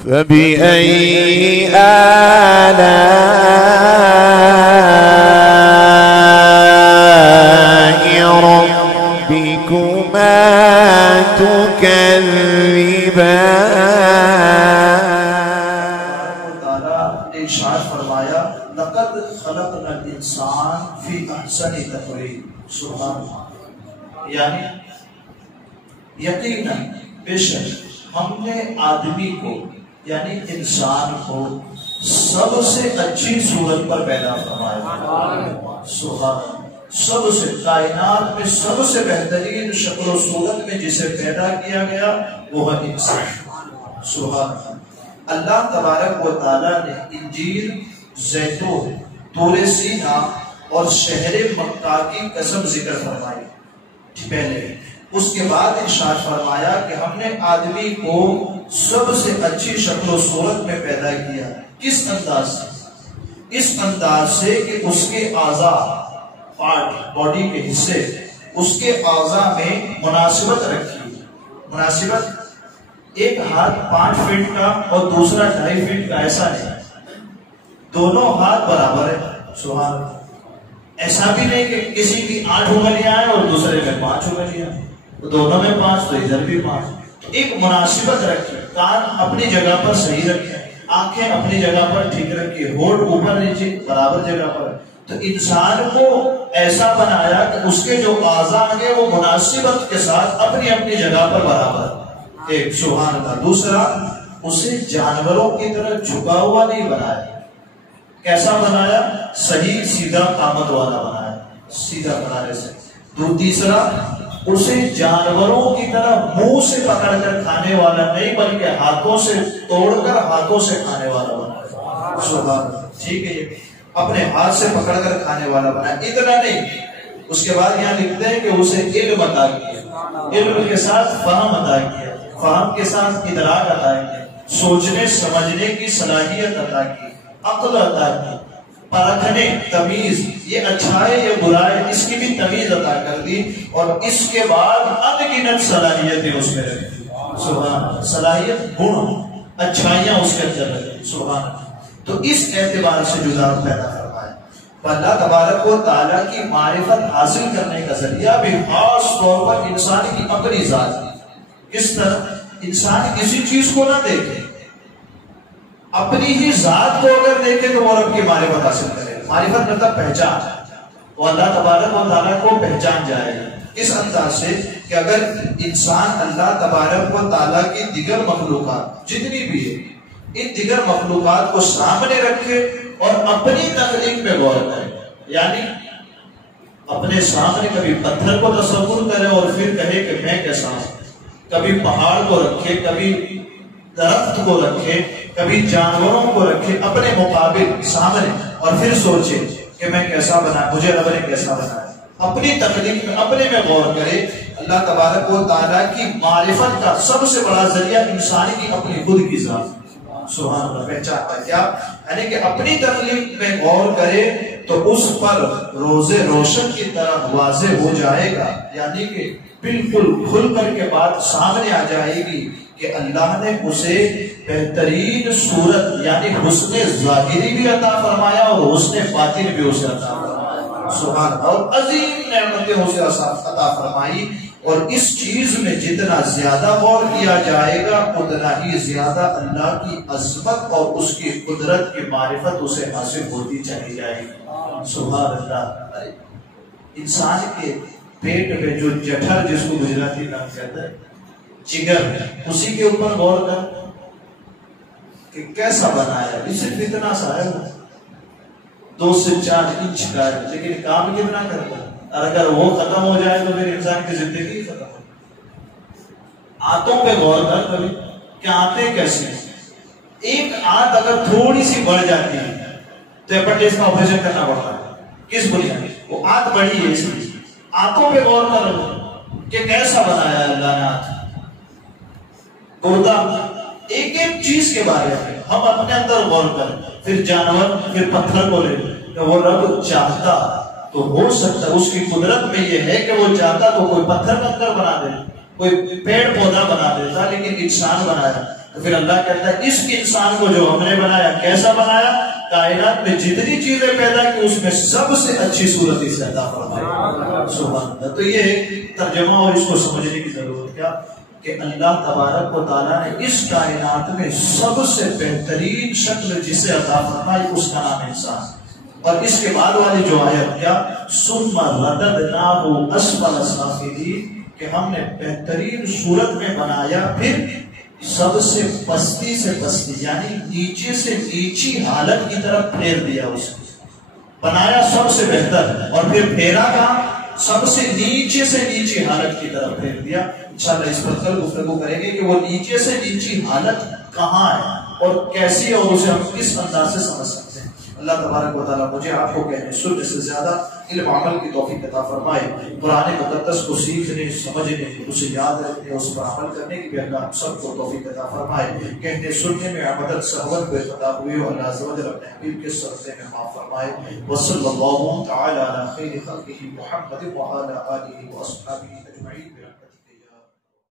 فبأي آلاء ربكما تكذبان ارشاد فرمایا لقد خلقنا الانسان فی احسن تقویم. سبحان اللہ. یعنی یقیناً بے شک ہم نے آدمی کو یعنی انسان کو سب سے اچھی صورت پر پیدا فرمایا. سبحان اللہ. سب سے کائنات میں سب سے بہترین شکل و صورت میں جسے پیدا کیا گیا وہ ہے انسان. سبحان اللہ. اللہ تبارک و تعالیٰ نے انجیل، زیتون، طور سینا اور شہر مکہ کی قسم ذکر فرمائی پہلے. اس کے بعد ارشاد فرمایا کہ ہم نے آدمی کو سب سے اچھی شکل و صورت میں پیدا کیا. کس انداز سے؟ اس انداز سے کہ اس کے اعضاء، پارٹ، باڈی کے حصے، اس کے اعضاء میں مناسبت رکھی. مناسبت، ایک ہاتھ 5 فٹ کا اور دوسرا 2.5 فٹ کا ایسا نہیں، دونوں ہاتھ برابر ہے. سبحان اللہ. ایسا بھی نہیں کہ کسی کی 8 انگلیاں ہیں اور دوسرے میں 5 انگلیاں ہیں، دونوں میں 5 تو ادھر بھی 5. ایک مناسبت رکھی. کان اپنی جگہ پر صحیح رکھے، آنکھیں اپنی جگہ پر ٹھیک رکھی، ہونٹ اوپر نیچے برابر جگہ پر. تو انسان کو ایسا بنایا کہ اس کے جو اعضاء ہیں وہ مناسبت کے ساتھ اپنی اپنی جگہ پر برابر. ایک سبحان اللہ. دوسرا، اسے جانوروں کی طرح جھکا ہوا نہیں بنایا. کیسا بنایا؟ صحیح سیدھا قامت والا بنایا، سیدھا بنانے سے. تیسرا، اسے جانوروں کی طرح منہ سے پکڑ کر کھانے والا نہیں بلکہ ہاتھوں سے توڑ کر ہاتھوں سے کھانے والا بنایا. سبحان اللہ. ٹھیک ہے، اپنے ہاتھ سے پکڑ کر کھانے والا بنایا. اتنا نہیں، اس کے بعد یہاں لکھتے ہیں کہ اسے علم عطا کیا، علم کے ساتھ فہم عطا کیا، فہم کے ساتھ ادراک عطا کیا، سوچنے سمجھنے کی صلاحیت عطا کی، عقل عطا کی، پرکھنے، تمیز، یہ اچھا ہے یہ برا ہے اس کی بھی تمیز عطا کر دی. اور اس کے بعد انگنت صلاحیتیں اس میں رکھی. سبحان اللہ. صلاحیت، گن، اچھائیاں اس کے اندر رکھی. سبحان اللہ. تو اس اعتبار سے جدا پیدا فرمایا. اللہ تبارک و تعالیٰ کی معرفت حاصل کرنے کا ذریعہ بھی خاص طور پر انسان کی اپنی ذات. کس طرح؟ انسان کسی چیز کو نہ دیکھے، اپنی ہی ذات کو اگر دیکھے تو وہ رب کی معرفت حاصل کرے. معرفت مطلب پہچان. وہ اللہ تبارک و تعالیٰ کو پہچان جائے گا اس انداز سے کہ اگر انسان اللہ تبارک و تعالیٰ کی دیگر مخلوقات جتنی بھی ہے ان دیگر مخلوقات کو سامنے رکھے اور اپنی تخلیق پہ غور کرے. یعنی اپنے سامنے کبھی پتھر کو تصور کرے اور پھر کہے کہ میں کیسا ہوں. کبھی پہاڑ کو رکھے، کبھی درخت کو رکھے، کبھی جانوروں کو رکھے اپنے مقابل سامنے اور پھر سوچے کہ میں کیسا بنا، مجھے رب نے کیسا بنایا. اپنی تخلیق میں اپنے میں غور کرے. اللہ تبارک و تعالیٰ کی معرفت کا سب سے بڑا ذریعہ انسان کی اپنی خود کی ذات. سبحان اللہ. پہچان کا کیا یعنی کہ اپنی تخلیق میں غور کرے تو اس پر روزے روشن کی طرح واضح ہو جائے گا. یعنی کہ بالکل کھل کر کے بات سامنے آ جائے گی کہ اللہ نے اسے بہترین صورت یعنی حسن ظاہری بھی عطا فرمایا اور حسن باطن بھی اسے عطا فرمایا. سبحان اللہ. اور عظیم نعمتیں اسے عطا فرمائی. اور اس چیز میں جتنا زیادہ غور کیا جائے گا اتنا ہی زیادہ اللہ کی عظمت اور اس کی قدرت کی معرفت اسے حاصل ہوتی چلی جائے گی. سبحان اللہ. انسان کے پیٹ میں جو جٹھر جس کو گجراتی نام کہتا ہے جگر، اسی کے اوپر غور کر کہ کیسا بنایا. صرف اتنا سا ہے، 2 سے 4 انچ کا ہے، لیکن کام کتنا کرتا ہے. اور اگر وہ ختم ہو جائے تو پھر انسان کی زندگی ختم ہو. آنتوں پہ غور کر کبھی کہ آنتیں کیسی ہیں. ایک آنت اگر تھوڑی سی بڑھ جاتی ہے تو اپنڈکس کا آپریشن کرنا پڑتا ہے. کس بنیاد؟ وہ آنت بڑی ہے اس لیے. آنتوں پہ غور کرو کہ کیسا بنایا ہے اللہ نے آنت. گردہ، ایک ایک چیز کے بارے میں ہم اپنے اندر غور کریں. پھر جانور، پھر پتھر کو لے کہ وہ رب چاہتا تو ہو سکتا، اس کی قدرت میں یہ ہے کہ وہ چاہتا تو کوئی پتھر پتھر بنا دے، کوئی پیڑ پودا بنا دیتا، لیکن انسان بنایا. تو پھر اللہ کہتا ہے اس انسان کو جو ہم نے بنایا کیسا بنایا؟ کائنات میں جتنی چیزیں پیدا کی اس میں سب سے اچھی صورت اسے عطا فرمائی۔ سبحان اللہ۔ تو یہ ترجمہ اور اس کو سمجھنے کی ضرورت کیا کہ اللہ تبارک و تعالیٰ نے اس کائنات میں سب سے بہترین شکل جسے عطا فرمائی اس کا نام انسان۔ اور اس کے بعد والی جو آیت کیا ثم رددناہ اسفل سافلین، کہ ہم نے بہترین صورت میں بنایا پھر سب سے پستی سے پستی یعنی نیچے سے نیچی حالت کی طرف پھیر دیا اس کو، بنایا سب سے بہتر اور پھر پھیرا کہاں؟ سب سے نیچی حالت کی طرف پھیر دیا۔ انشاءاللہ اس پر کل گفتگو کریں گے کہ وہ نیچے سے نیچی حالت کہاں ہے اور کیسی ہے اور اسے ہم کس انداز سے سمجھ سکتے ہیں۔ اللہ تبارک و تعالیٰ مجھے آپ کو کہنے سننے سے زیادہ علم عمل کی توفیق عطا فرمائے۔ قرآن مقدس کو سیکھنے، سمجھنے، اسے یاد رکھنے، اس پر عمل کرنے کی بھی اللہ ہم سب کو توفیق عطا فرمائے۔ کہنے سننے میں عبادت سہوت کو خطا ہوئی اور اللہ عز و جل اپنے حبیب کے صدقے میں معاف فرمائے۔ وصلی اللہ تعالی علی خیر خلقہ محمد وعلی آلہ واصحابہ اجمعین۔